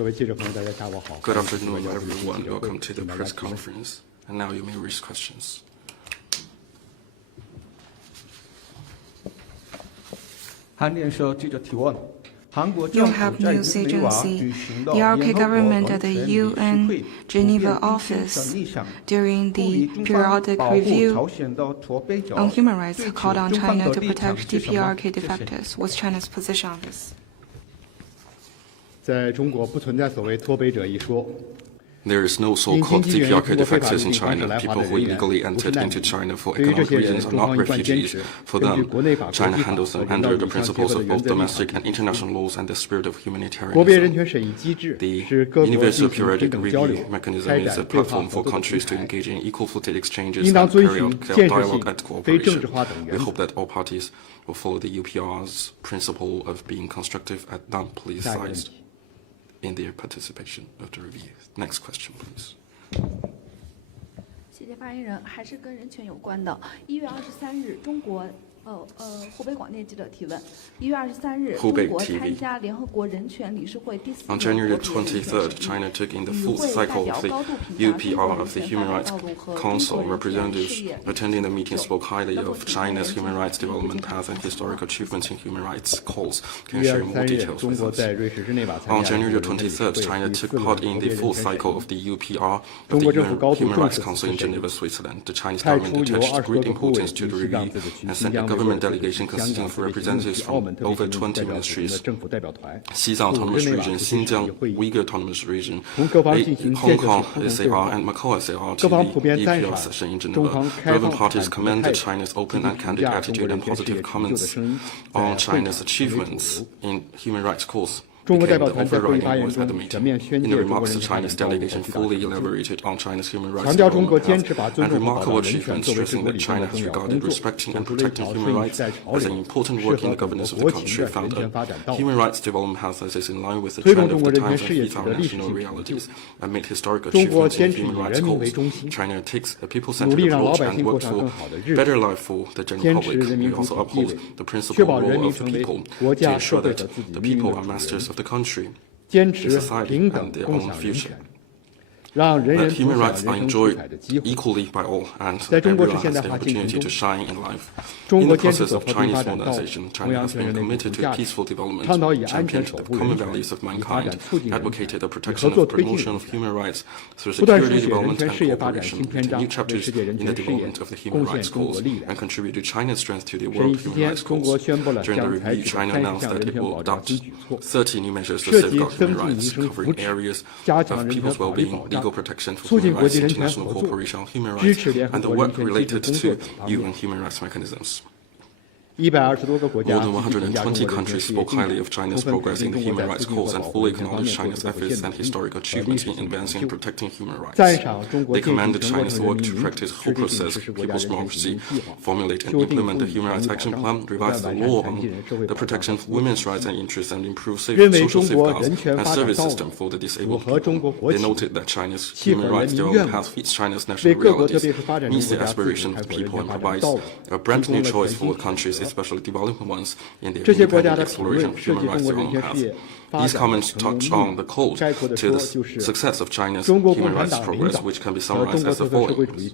Good afternoon, everyone. Welcome to the press conference. And now you may raise questions. Yonhap News Agency. The RK government at the UN Geneva office during the periodic review on human rights called on China to protect DPRK defectors. What's China's position on this? 在中国不存在所谓脱北者一说。 There is no so-called DPRK defectors in China. People who illegally entered into China for economic reasons are not refugees. For them, China handles them under the principles of both domestic and international laws and the spirit of humanitarianism. The Universal Periodic Review mechanism is a platform for countries to engage in equal-footed exchanges and carry out dialogue and cooperation. We hope that all parties will follow the UPR's principle of being constructive and non-politicized in their participation of the review. Next question, please. 谢谢发言人，还是跟人权有关的。1月23日，中国湖北广电记者提问。1月23日，中国参加联合国人权理事会第4个 On January 23rd, China took in the full cycle of the UPR of the Human Rights Council. Representatives attending the meeting spoke highly of China's human rights development path and historical achievements in human rights calls. Can you share more details with us? On January 23rd, China took part in the full cycle of the UPR of the Human Rights Council in Geneva, Switzerland. The Chinese government attached great importance to the review and sent a government delegation consisting of representatives from over 20 ministries. Xizang Autonomous Region, Xinjiang Uyghur Autonomous Region, Hong Kong SAR and Macau SAR to the DPR session in Geneva. Relevant parties commended China's open and candid attitude and positive comments on China's achievements in human rights cause. Became the overriding voice at the meeting. In the remarks, the Chinese delegation fully elaborated on China's human rights development path and remarkable achievements, stressing that China has regarded respecting and protecting human rights as an important work in the governance of the country, found a human rights development path that is in line with the trend of the times and fits our national realities, and made historic achievements in human rights cause. China takes a people-centered approach and works for better life for the general public. We also uphold the principal role of the people to ensure that the people are masters of the country, the society, and their own future. That human rights are enjoyed equally by all, and that everyone has the opportunity to shine in life. In the process of Chinese modernization, China has been committed to peaceful development, championed the common values of mankind, advocated the protection and promotion of human rights through security, development, and cooperation, written new chapters in the development of the human rights cause, and contributed China's strength to the world human rights cause. During the review, China announced that it will adopt 30 new measures to safeguard human rights, covering areas of people's well-being, legal protection for human rights, international cooperation on human rights, and the work related to UN human rights mechanisms. More than 120 countries spoke highly of China's progress in the human rights cause and fully acknowledged China's efforts and historic achievements in advancing and protecting human rights. They commended China's work to practice whole process people's democracy, formulate and implement the Human Rights Action Plan, revise the law on the protection of women's rights and interests, and improve social safeguards and service system for the disabled people. They noted that China's human rights development path fits China's national realities, meets the aspirations of the people, and provides a brand new choice for countries, especially developing ones, in their independent exploration of human rights development path. These comments touch on the code to the success of China's human rights progress, which can be summarized as the following.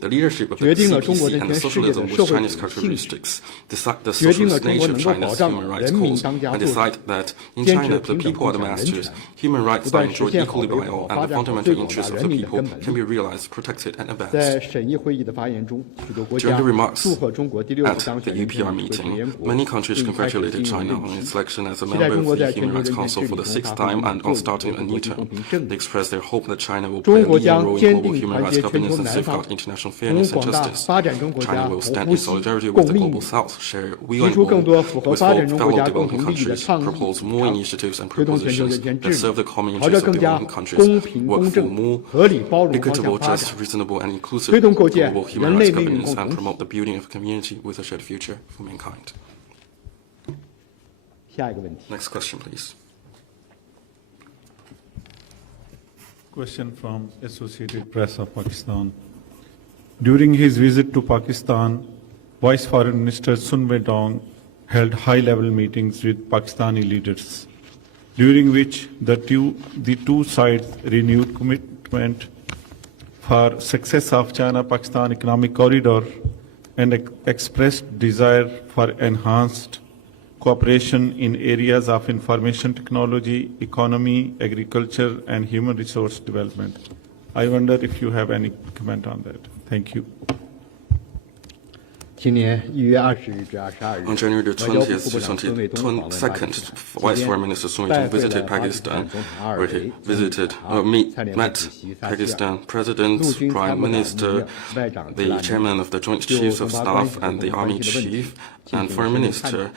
The leadership of the CPC and the socialism with Chinese characteristics decide the socialist nature of China's human rights cause, and decide that in China the people are the masters, human rights are enjoyed equally by all, and the fundamental interests of the people can be realized, protected, and advanced. During the remarks at the UPR meeting, many countries congratulated China on its selection as a member of the Human Rights Council for the 6th time and on starting a new term. They expressed their hope that China will play a leading role in global human rights governance and safeguard international fairness and justice. China will stand in solidarity with the Global South, share UN goal with fellow developing countries, propose more initiatives and propositions that serve the common interests of developing countries, work for more equitable, just, reasonable, and inclusive global human rights governance, and promote the building of a community with a shared future for mankind. Next question, please. Question from Associated Press of Pakistan. During his visit to Pakistan, Vice Foreign Minister Sun Wei-dong held high-level meetings with Pakistani leaders. during which the two sides renewed commitment for success of China-Pakistan economic corridor and expressed desire for enhanced cooperation in areas of information technology, economy, agriculture, and human resource development. I wonder if you have any comment on that. Thank you. 今年1月20日至22日， On January the 外交部 20th 副部 to 长孙卫东访问巴基 22nd, 斯坦， Vice Foreign Minister Sun 拜 Weidong 会 visited 了巴基斯坦 Pakistan, 总统阿尔 where he 维， visited, 阿尔 met 参联会主席萨希尔， Pakistan President, 陆军参 Prime 谋长 Minister, 外长 the 吉拉 Chairman of the Joint 就 Chiefs 中 of 巴关 Staff 系 and 和 the 关 Army 系的问题 Chief 进 and 行 Foreign 深入探 Minister, 讨。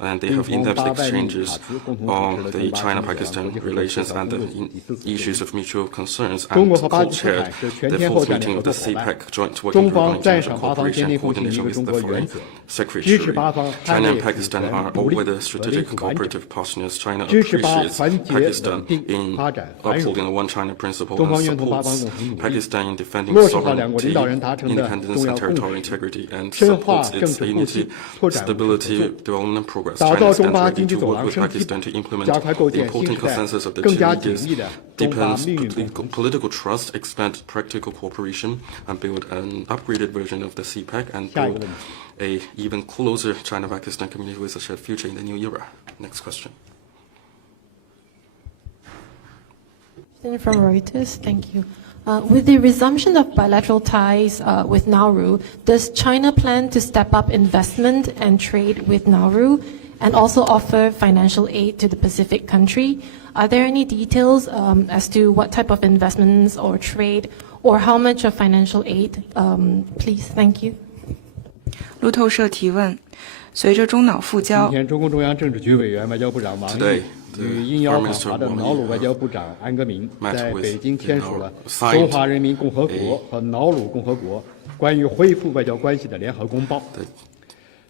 and they 并 have 从 in-depth 巴外密塔 exchanges 兹共同主 on 持了 the 中巴 China-Pakistan 国际合作 relations 协调 and 工 the 作第四次 issues of mutual concerns 中 and 国和巴基斯 co-chaired 坦是全 the 天候 fourth 战略 meeting 合 of the 作伙伴。 CPEC Joint Working 中 Group 方 on 赞 International 赏巴方 Cooperation 坚 and 定奉行一 coordination 个 with 中 the 国原 Foreign 则，支持 Secretary. 巴方 China 捍卫 and 主 Pakistan 权、 are 独立 all with 和 strategic 领土完整， cooperative partners. China 支持巴 appreciates 团结 Pakistan 稳定 in 发展繁荣。 upholding the One China principle 中 and 方愿同巴方 supports 共同努力， Pakistan in defending 落实好两国领 sovereignty, 导人达成的 independence 重要 and 共 territorial 识， integrity, and 深化 supports 政 its 治互信， unity, 拓展务实合 stability, 作， development progress. 打 China 造中 stands 巴 ready 经济 to 走 work 廊 with 升级， Pakistan to implement 加快构 the 建新 important 时代 consensus of the 更 two 加紧 leaders, 密的中巴 deepens 命运共同体。 political trust, expand practical cooperation, and build an upgraded version of the CPEC, and 下一个 build 问题。 a even closer China-Pakistan community with a shared future in the new era. Next question. From Reuters, thank you. With the resumption of bilateral ties with Nauru, does China plan to step up investment and trade with Nauru and also offer financial aid to the Pacific country? Are there any details as to what type of investments or trade or how much of financial aid? Please, thank you. 路透社提问：随着中瑙复交，今天，中共中央政治局委员、外交部长王毅 Today, 与应邀访华的瑙鲁外交部长安格明在北京签署了中华人民共和国和瑙鲁共和国关于恢复外交关系的联合公报。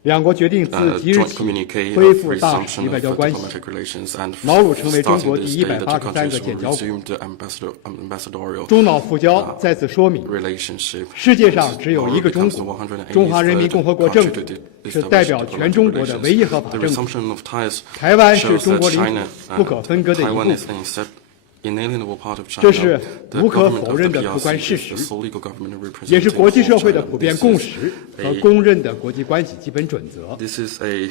两国决定自即日 joint 起 communique 恢 of 复大使 resumption 级外 of 交关系。 diplomatic relations, and 瑙鲁成为中 starting 国 this 第 day, the two 183 countries 个 will 建交国。 resume the ambassadorial 中瑙复交再次说明， relationship. 世界上只有一个中 Becomes the 国， 183rd 中华人民共和国政府 country to 是代表 establish 全中国的 diplomatic 唯一合法 relations. 政 The 府。 resumption of ties 台湾是 shows 中 that 国领 China 土不可分割的一部 Taiwan is 分。 an inalienable part of 这 China. 是 The 无可 government 否 of 认 the 的客观 PRC 事 is the 实， sole legal government 也是 representing 国际 all 社会的 China. 普遍 This 共 is 识和 a 公认的国际关系基本准则。 This is a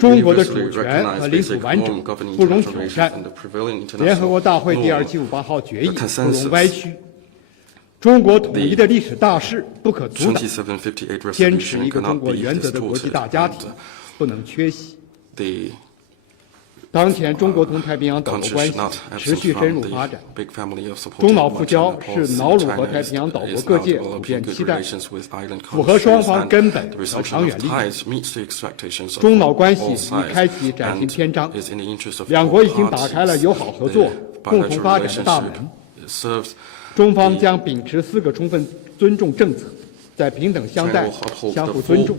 中国的 universally 主权和 recognized 领土 basic 完 norm 整 governing 不容 international 挑 relations 战 and the prevailing 联合国 international 大会第 norm. 2758号决议 The 不容 consensus 歪曲。中国统一的历史大势不可阻挡， 2758坚持 resolution 一个中 cannot 国 be 原则的国际 distorted, 大家 and 庭不能缺席。 the 当前中国同太平洋岛国 countries 关 should 系 not 持 absent 续深 from 入发展。 the big family of supporting 中瑙复 one 交 China 是 policy. 瑙鲁和 China 太 is 平洋岛国 now 各界普 developing 遍 good 期待， relations with island 符合双 countries, 方 and 根本 the 和 resumption 长 of 远利益。 ties meets the expectations of 中瑙关系 all 已 sides 开启崭新 and 篇章， is in the interest of 两 all 国已经打开了 parties. 友好合作、 The 共同发 bilateral 展的大门。 relationship serves 中方将秉持4个充分尊重政策，在平等相待 China will、uphold 相 the 互尊重、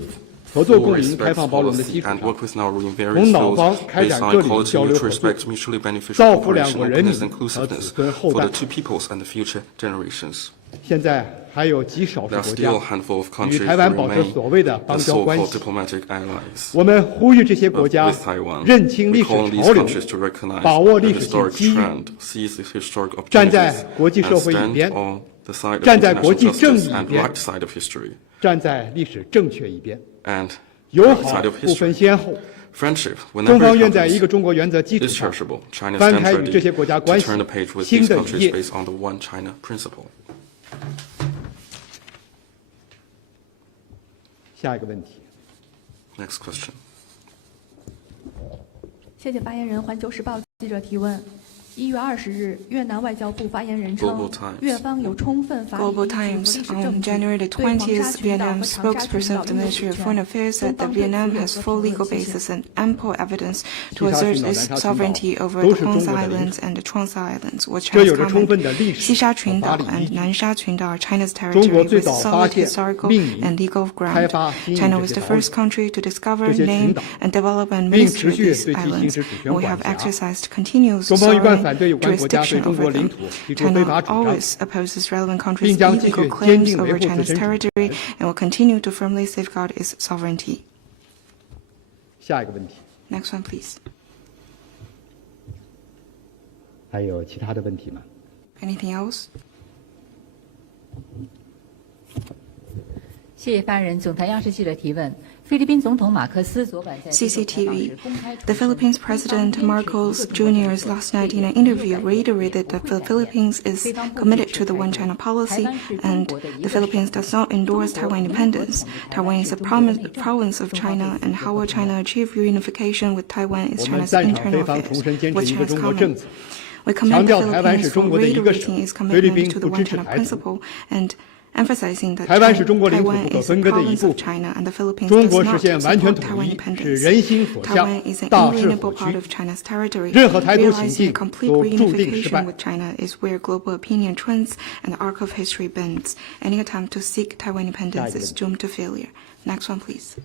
合作共赢、开放包容的基 policy 础 and 上 work，with Nauru in various 同瑙 fields 方开 based 展 on 各领域 equality, 交流 mutual 合作， respect, mutually beneficial 造福两 cooperation, 国人民 openness, and 和子 inclusiveness 孙后 for 代 the。two peoples and the future generations. 现在还有极少数 There are 国 still 家 a handful of 与 countries 台 who 湾保持 remain 所谓的 the 邦交关 so-called 系。 diplomatic allies. 我们呼吁这些国家 With Taiwan, 认清历 we 史 call on these 潮流， countries to recognize 把握 the 历史性 historic 机遇， trend, seize the historic 站 opportunities, 在国际社 and 会一 stand 边， on the side of 站在国际 international 正义 justice 一 and 边， right side of history, 站在历史正确一边。 and 友 right 好 side of 不分 history. 先后， Friendship, 中 whenever 方 it 愿在一个 happens, 中国原则基础 is 上， cherishable. China 翻 stands 开与这些 ready 国家 to 关系 turn the page with 新 these 的一 countries 页。 based on the One China principle. 下一个问题， Next question. 谢谢发言人。环球时报记者提问：1月20日，越南外交部发言人称 Global Times， 越方有充分法理 Global 依据和 Times 历史 on 证据， January the 对黄沙 20th, 群岛和 Vietnam's 长沙群 spokesperson 岛 of the 拥有 Ministry 主 of Foreign 权。 Affairs 中 said that 方对此 Vietnam 有 has 何 full 评 legal 论？谢谢。 basis and ample evidence to 西沙群 assert 岛、南 its 沙群岛 sovereignty over 都 the 是中 Honsai 国的领 Islands 土， and the Changsha Islands, which 这 China's 有着充 common. 分的历史西沙和群岛法理依 and 据。南沙群岛are China's 中 territory 国最 with 早发 solid 现、 historical 命名、 and legal 开 ground. 发、经营 China 这 was 些 the 岛屿 first country to discover, 这些群 name, 岛， and develop and 并 administer 持续 these 对其行 islands. 使主权 We 管 have 辖。 exercised continuous 中方一贯反对 sovereign 有关国家对 jurisdiction 中国 over 领 them. 土提出非 China 法主张， always opposes relevant 并 countries' 将继续 illegal 坚 claims 定维 over 护自 China's 身主 territory 权。 and will continue to firmly safeguard its sovereignty. 下一个问题， Next one, please. 还有其他的问题吗？ Anything else? 谢谢发言人。总台央视记者提问：菲律宾总统马克思昨晚在 CCTV. The Philippines President Marcos Jr.'s last night in an interview reiterated that the Philippines is committed to the One China policy and the Philippines does not endorse Taiwan independence. Taiwan is a province of China, and how will China achieve reunification with Taiwan is China's internal affairs. What's China's comment? We commend the Philippines for reiterating its commitment to the One China principle and emphasizing that Taiwan is a province of China and the Philippines does not support Taiwan independence. Taiwan is an inalienable part of China's territory. Realizing a complete reunification with China is where global opinion trends and the arc of history bends. Any attempt to seek Taiwan independence is doomed to failure. Next one, please.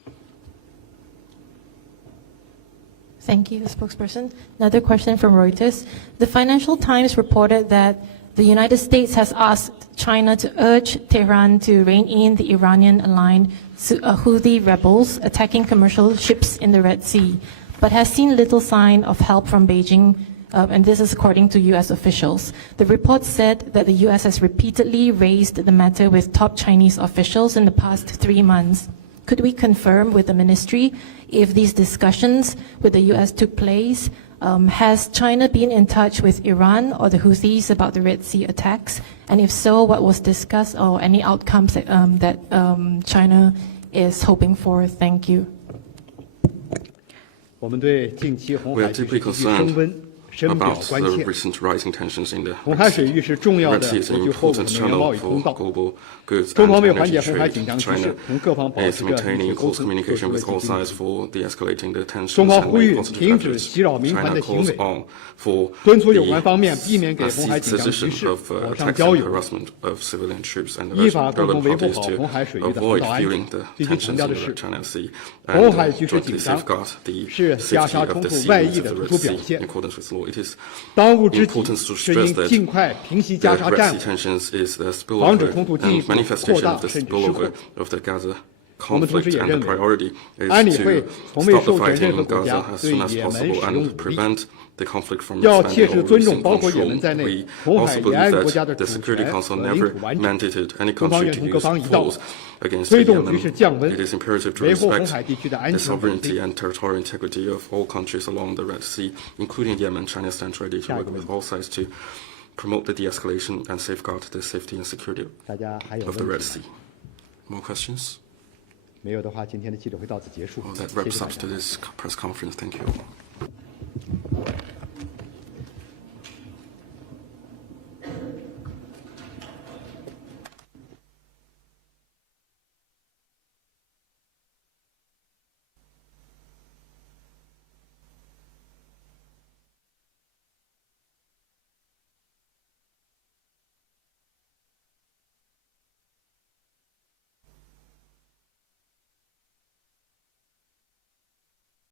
Thank you, spokesperson. Another question from Reuters. The Financial Times reported that the United States has asked China to urge Tehran to rein in the Iranian-aligned Houthi rebels attacking commercial ships in the Red Sea, but has seen little sign of help from Beijing, and this is according to U.S. officials. The report said that the U.S. has repeatedly raised the matter with top Chinese officials in the past 3 months. Could we confirm with the ministry if these discussions with the U.S. took place? Has China been in touch with Iran or the Houthis about the Red Sea attacks? And if so, what was discussed or any outcomes that China is hoping for? Thank you. We are deeply concerned about the recent rising tensions in the Red Sea is an important channel for global goods and energy trade. China is maintaining close communication with all sides for de-escalating the tensions and making positive efforts. China calls on for the cessation of attacks and harassment of civilian troops and urges relevant parties to avoid fueling the tensions in the China Sea and jointly safeguard the safety of the seaways of the Red Sea in accordance with law. It is important to stress that the Red Sea tensions is the spillover and manifestation of the spillover of the Gaza conflict, and the priority is to stop the fighting in Gaza as soon as possible and prevent the conflict from expanding or losing control. We also believe that the Security Council never mandated any country to use force against Yemen. It is imperative to respect the sovereignty and territorial integrity of all countries along the Red Sea, including Yemen. China stands ready to work with all sides to promote the de-escalation and safeguard the safety and security of the Red Sea. More questions? 没有的话，今天的记者会到此结束。 Well, that wraps up to this press conference. Thank you all.